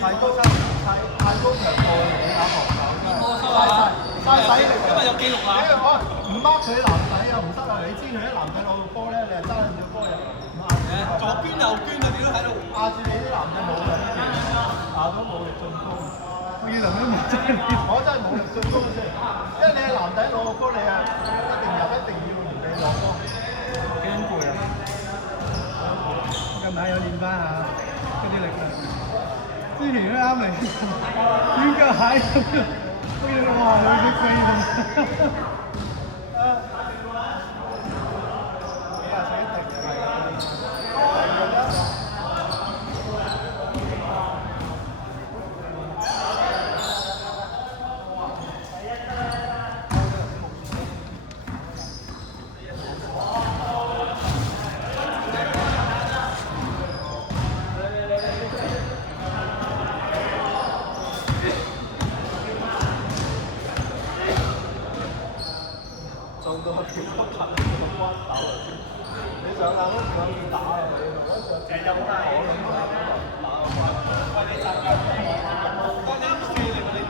高強度你打防守真係嘥力，因為有記錄啊。唔 mark 佢男仔又唔得啊！你知佢啲男仔攞到波咧，你係爭兩條波入壓住左捐右捐啊！屌喺度壓住你啲男仔冇力，打到冇力進攻。我以為都冇真係。我真係冇力進攻先，因為你係男仔攞個波，你係一定入，一定要唔俾攞波。幾攰啊！近排有練翻下嗰啲力量。之前都啱嚟，點解蟹咁樣？好似哇，好似飛咁。幾廿歲一定係。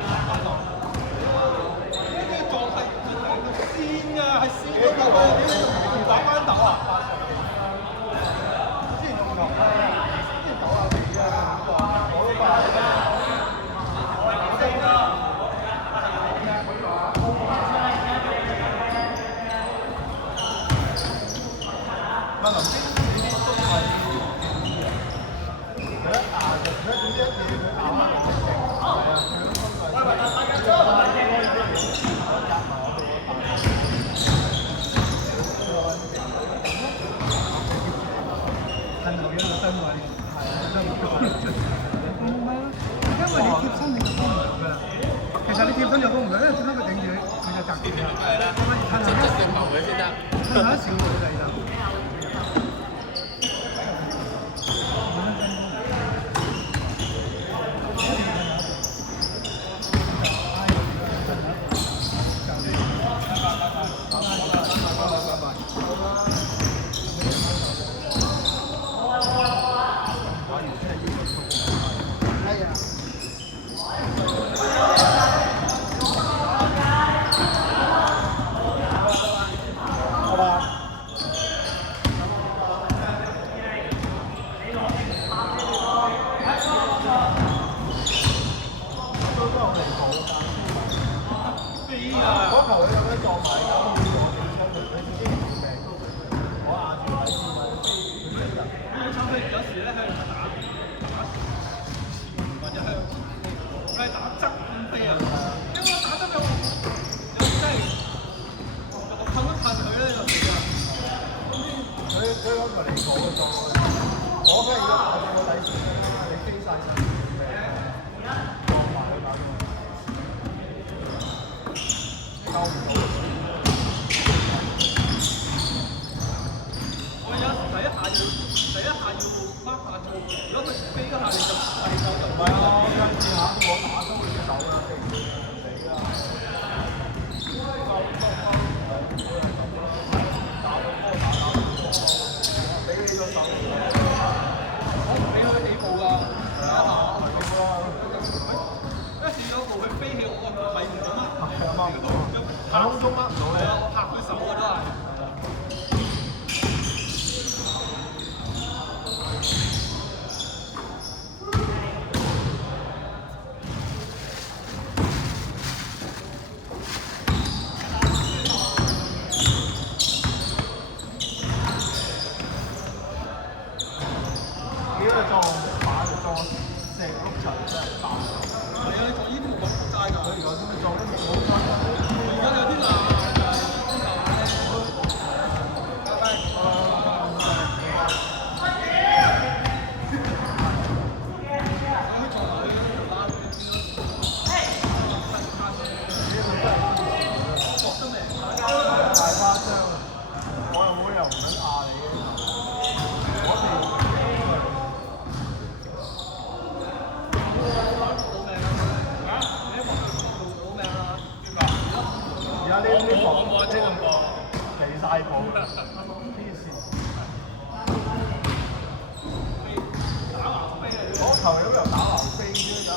球有又打橫飛啫。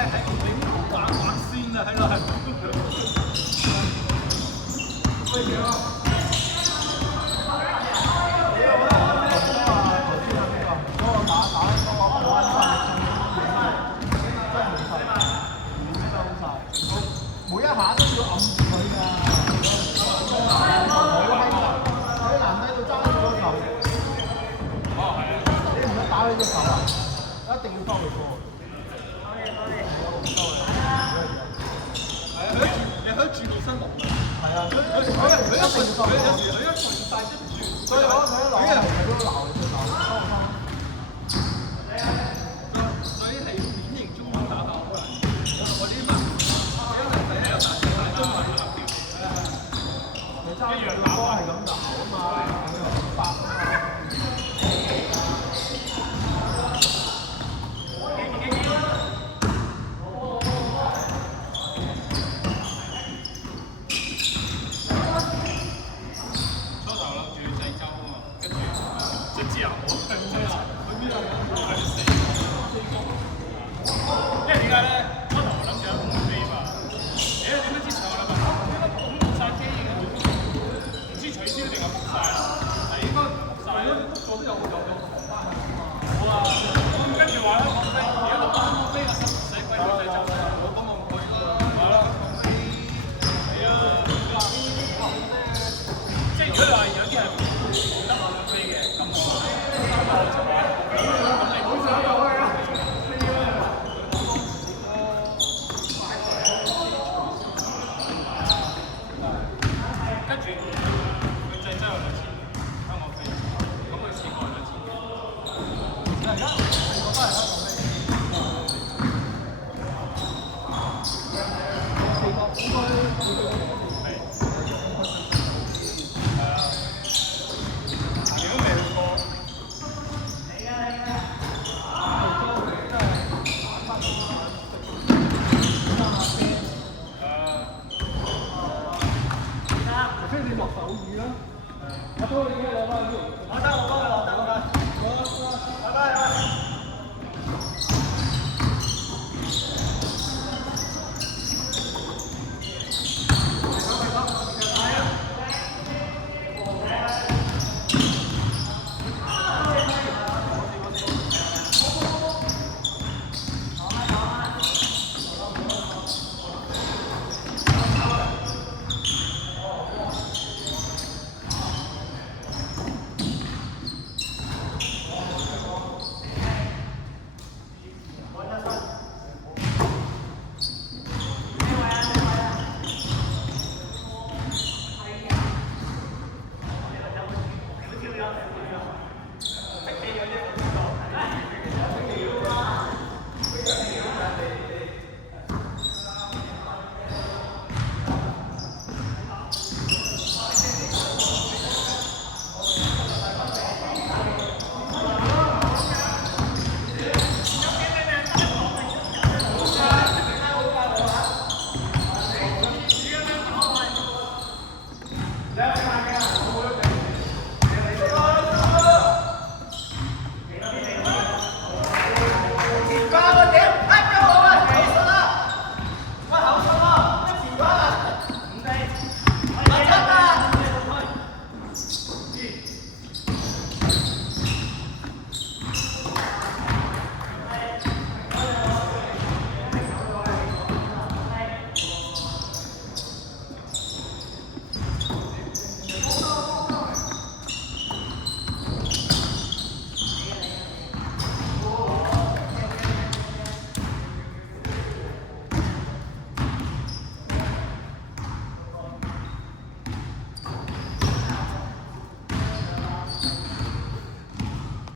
喺度頂畫線啊，喺度係。每一下都要揞住佢㗎，佢男仔度揸住個球，你唔得打佢隻球啊，一定要收佢波。你可以轉到身落。係啊，佢一順帶一轉，所以我睇到佢都鬧你鬧。所以係典型中文打法好難。我啲乜？一樣打波係咁打啊嘛，白啊嘛。初頭諗住濟州啊嘛，跟住即之後我去邊啊？因為點解咧？初頭我諗住喺紅飛嘛，點解之前我諗啊？咁殺機嘅，唔知取消定係復晒啦？係應該復晒啦，個都有好啊！跟住話咧，紅飛而家落翻紅飛啊，使鬼去濟州啦！我講我唔去啦，係啦，係啊，即係如果你話有啲係得紅飛嘅，咁我就話咁你唔好想過去啊！跟住佢濟州有2次，香港飛，咁佢試過2次。